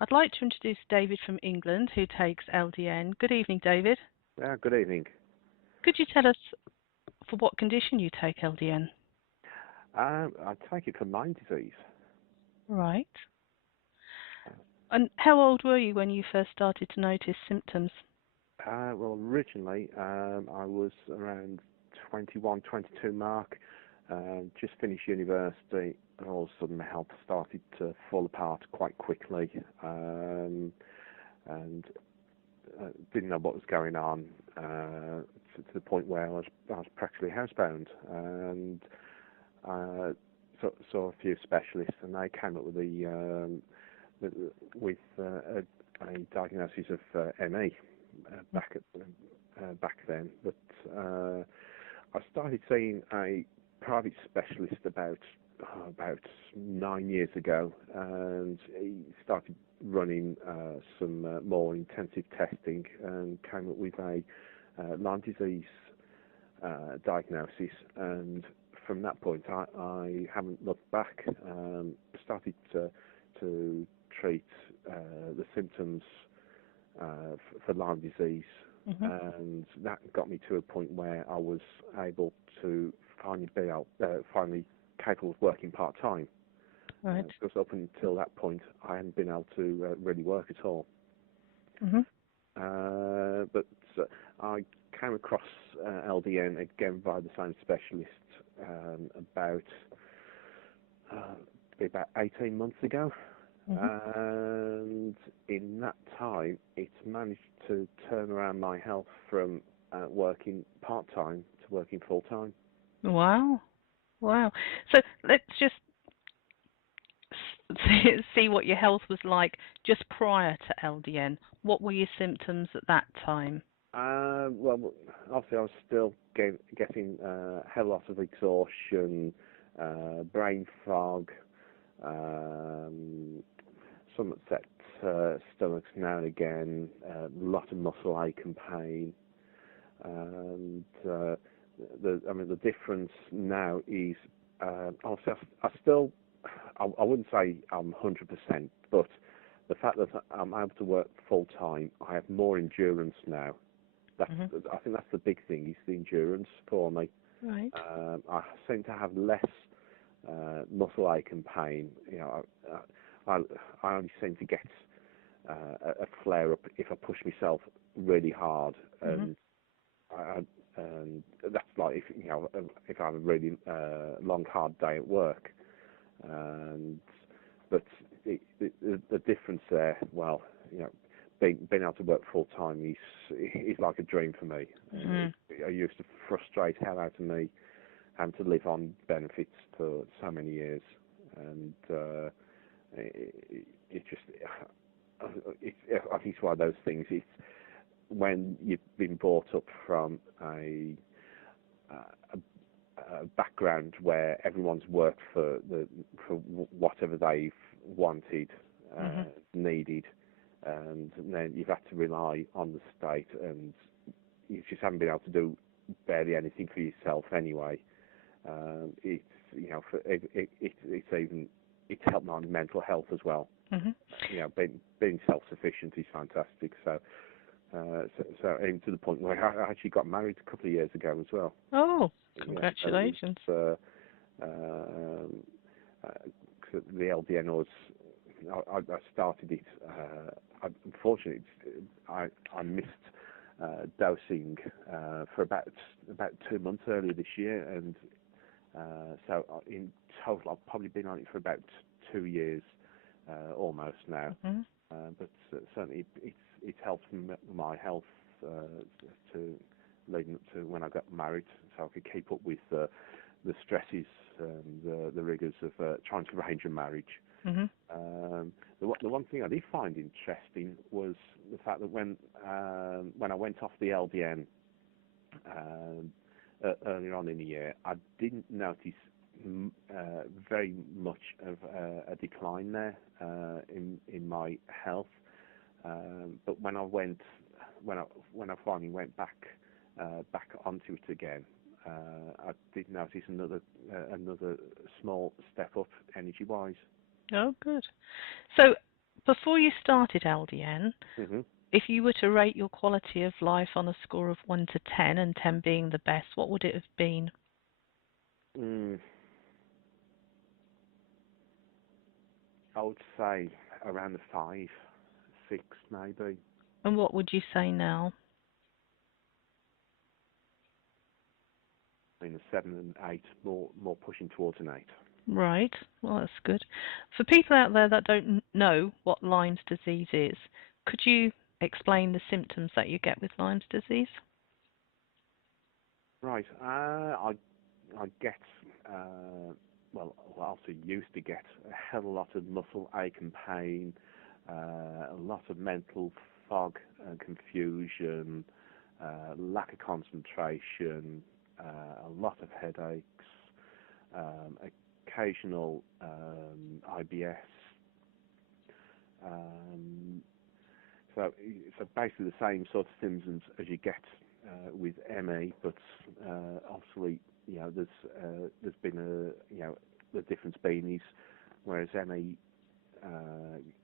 I'd like to introduce David from England, who takes LDN. Good evening, David. Good evening. Could you tell us for what condition you take LDN? I take it for Lyme disease. Right. And how old were you when you first started to notice symptoms? Well, originally I was around 21, 22 mark. Just finished university, and all of a sudden my health started to fall apart quite quickly, and didn't know what was going on, to the point where I was practically housebound, and saw a few specialists, and they came up with a diagnosis of ME back then. But I started seeing a private specialist about 9 years ago, and he started running some more intensive testing and came up with a Lyme disease diagnosis. And from that point, I haven't looked back. Started to treat the symptoms for Lyme disease, and that got me to a point where I was able to finally capable of working part-time. Right. Because up until that point, I hadn't been able to really work at all. But I came across LDN again by the same specialist about 18 months ago. And in that time, it's managed to turn around my health from working part-time to working full-time. Wow. Wow. So let's just see what your health was like just prior to LDN. What were your symptoms at that time? Well, obviously I was still getting a hell lot of exhaustion, brain fog, some upset stomachs now and again, a lot of muscle ache and pain, and the difference now is obviously I wouldn't say I'm 100%, but the fact that I'm able to work full time, I have more endurance now. I think that's the big thing, is the endurance for me. Right. I seem to have less muscle ache and pain. You know, I only seem to get a flare up if I push myself really hard, and that's like if I have a really long hard day at work. But the difference there, well, being able to work full time is like a dream for me. I used to frustrate hell out of me having to live on benefits for so many years, and I think it's one of those things. It's when you've been brought up from a background where everyone's worked for whatever they've wanted, needed, and then you've had to rely on the state, and you just haven't been able to do barely anything for yourself anyway. It's helped my mental health as well. Being self-sufficient is fantastic. So even to the point where I actually got married a couple of years ago as well. Oh, congratulations! The LDN was, I started it. Unfortunately, I missed dosing for about 2 months earlier this year, and so in total I've probably been on it for about 2 years almost now. But certainly it's helped my health to leading up to when I got married, so I could keep up with the stresses and the rigours of trying to arrange a marriage. The one thing I did find interesting was the fact that when I went off the LDN earlier on in the year, I didn't notice very much of a decline there in my health. But when I finally went back onto it again, I did notice another small step up energy-wise. Oh, good. So Before you started LDN, Hmm. if you were to rate your quality of life on a score of 1 to 10, and 10 being the best, what would it have been? Mm, I would say around the 5, 6 maybe. And what would you say now? I mean, a 7 and 8, more pushing towards an 8. Right, well, that's good. For people out there that don't know what Lyme's disease is, could you explain the symptoms that you get with Lyme's disease? Right. I get I also used to get a hell of a lot of muscle ache and pain, a lot of mental fog and confusion, lack of concentration, a lot of headaches, occasional IBS. Um, so basically the same sort of symptoms as you get with ME, but obviously there's been the difference being is whereas ME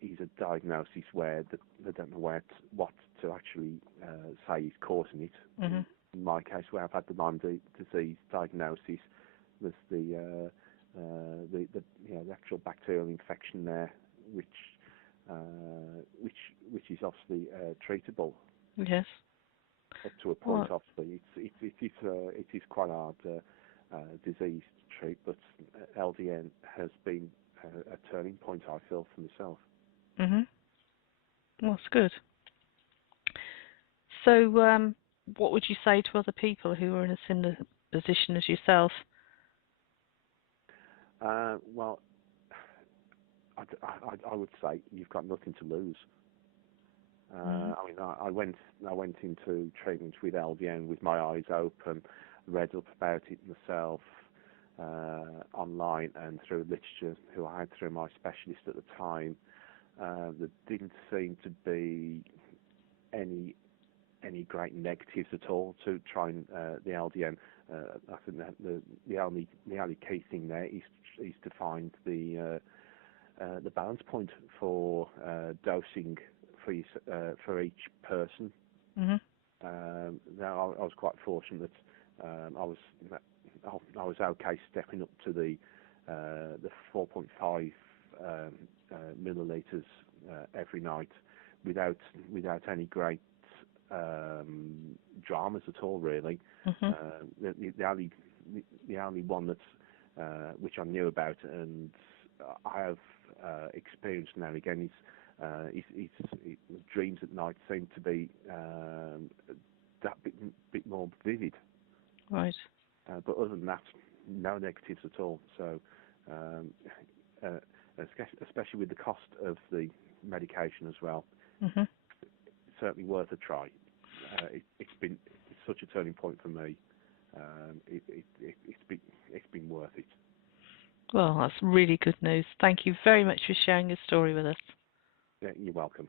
is a diagnosis where they don't know what to actually say is causing it. Hmm. In my case, where I've had the Lyme disease diagnosis, there's the actual bacterial infection there, which which is obviously treatable Yes. up to a point. Well, Obviously, it is quite a hard disease to treat, but LDN has been a turning point, I feel, for myself. mhm. Well, that's good. So, what would you say to other people who are in a similar position as yourself? Well, I would say you've got nothing to lose. Mhm. I mean, I went into treatment with LDN with my eyes open, read up about it myself online and through literature who I had through my specialist at the time. There didn't seem to be any great negatives at all to trying the LDN. I think that the only key thing there is to find the balance point for dosing for each person. Mhm. Now I was quite fortunate that I was okay stepping up to the 4.5 milliliters every night without any great dramas at all, really. Mhm. The only one that's which I knew about and I have experienced now and again is dreams at night seem to be that bit more vivid. Right. But other than that, no negatives at all. So, um, uh, especially with the cost of the medication as well, Mhm. certainly worth a try. It's such a turning point for me. It's been worth it. Well, that's really good news. Thank you very much for sharing your story with us. Yeah, you're welcome.